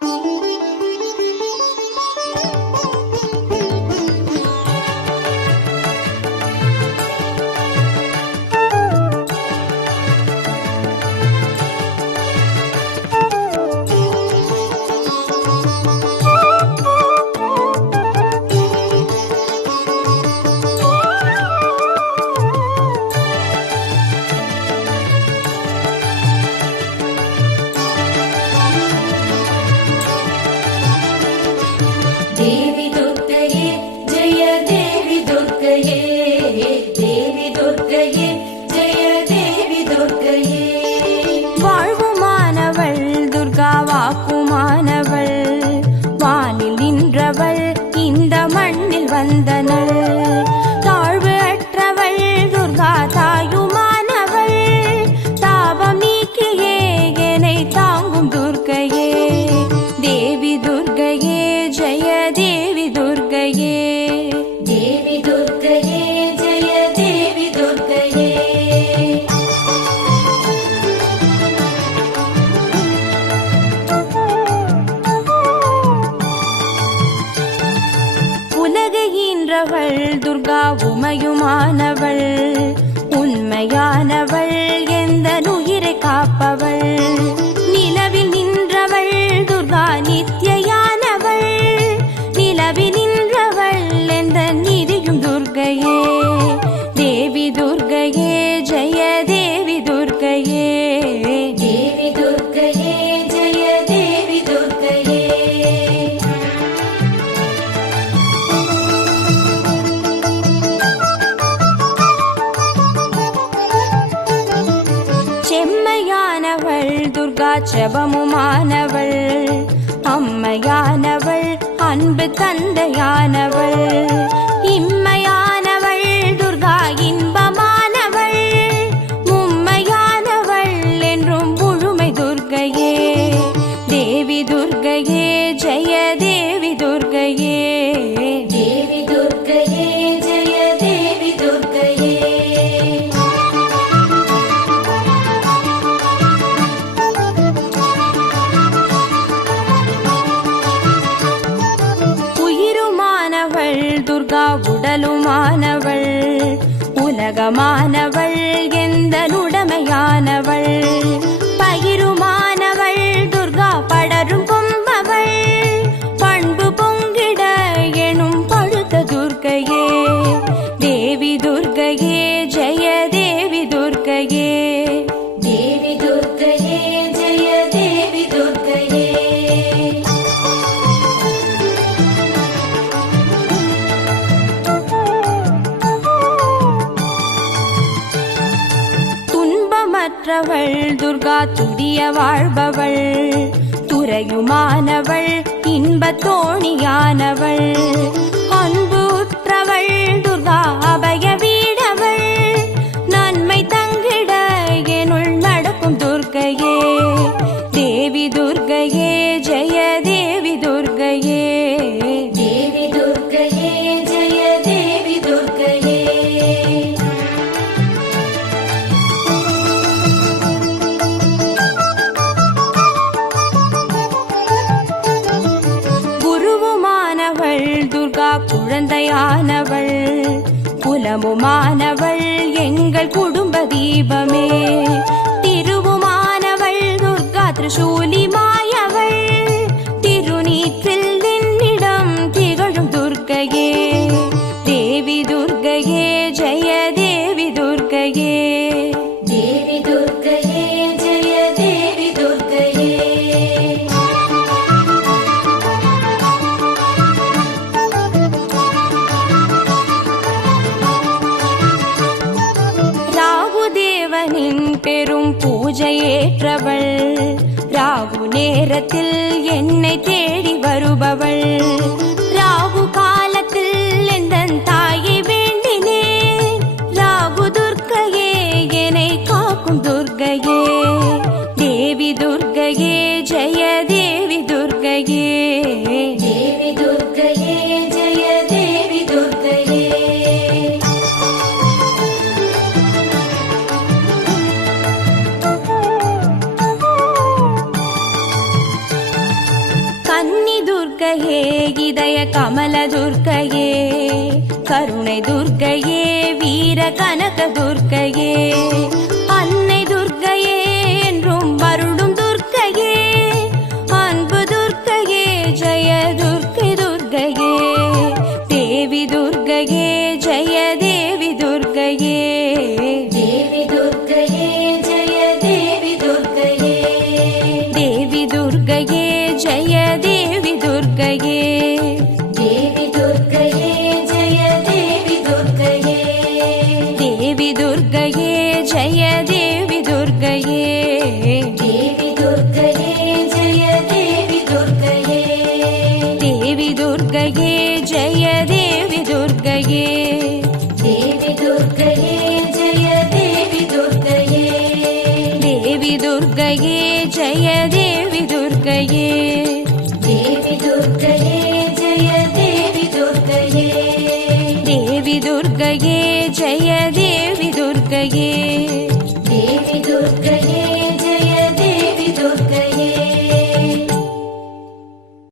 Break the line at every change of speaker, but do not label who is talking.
Mm-hmm. உண்மையுமானவள் உண்மையானவள் எந்த உயிரை காப்பவள்? அம்மையானவள் துர்கா செபமுமானவள் அம்மையானவள் அன்பு தந்தையானவள்.
இம்மை மாணவ
ஆற்றவள் துர்கா துரிய வாழ்பவள். துறையுமானவள் இன்பத்தோணியானவள் குழந்தையானவள் புலமுமானவள் எங்கள் குடும்ப தீபமே.
பெரும் பூஜை ஏற்றவள்.
ராகு நேரத்தில் என்னை தே இதய கமல துர்க்கையே கருணை துர்க்கையே வீர கனக துர்க்கையே அன்னை துர்க்கையே என்றும் வருடும் துர்க்கையே அன்பு துர்க்கையே ஜெய துர்க்கை துர்க்கையே தேவி துர்க்கையே ஜெய தேவி துர்க்கையே.
தேவி துர்க்கையே ஜெய தேவி துர்க்கையே.
தேவி துர்க்கையே ஜெய தேவி துர்க்கையே.
துர்க்கையே ஜெய தேவி துர்க்கையே.
தேவி துர்க்கையே ஜெய தேவி துர்க்கையே.
தேவி துர்க்கையே ஜெய தேவி துர்க்கையே.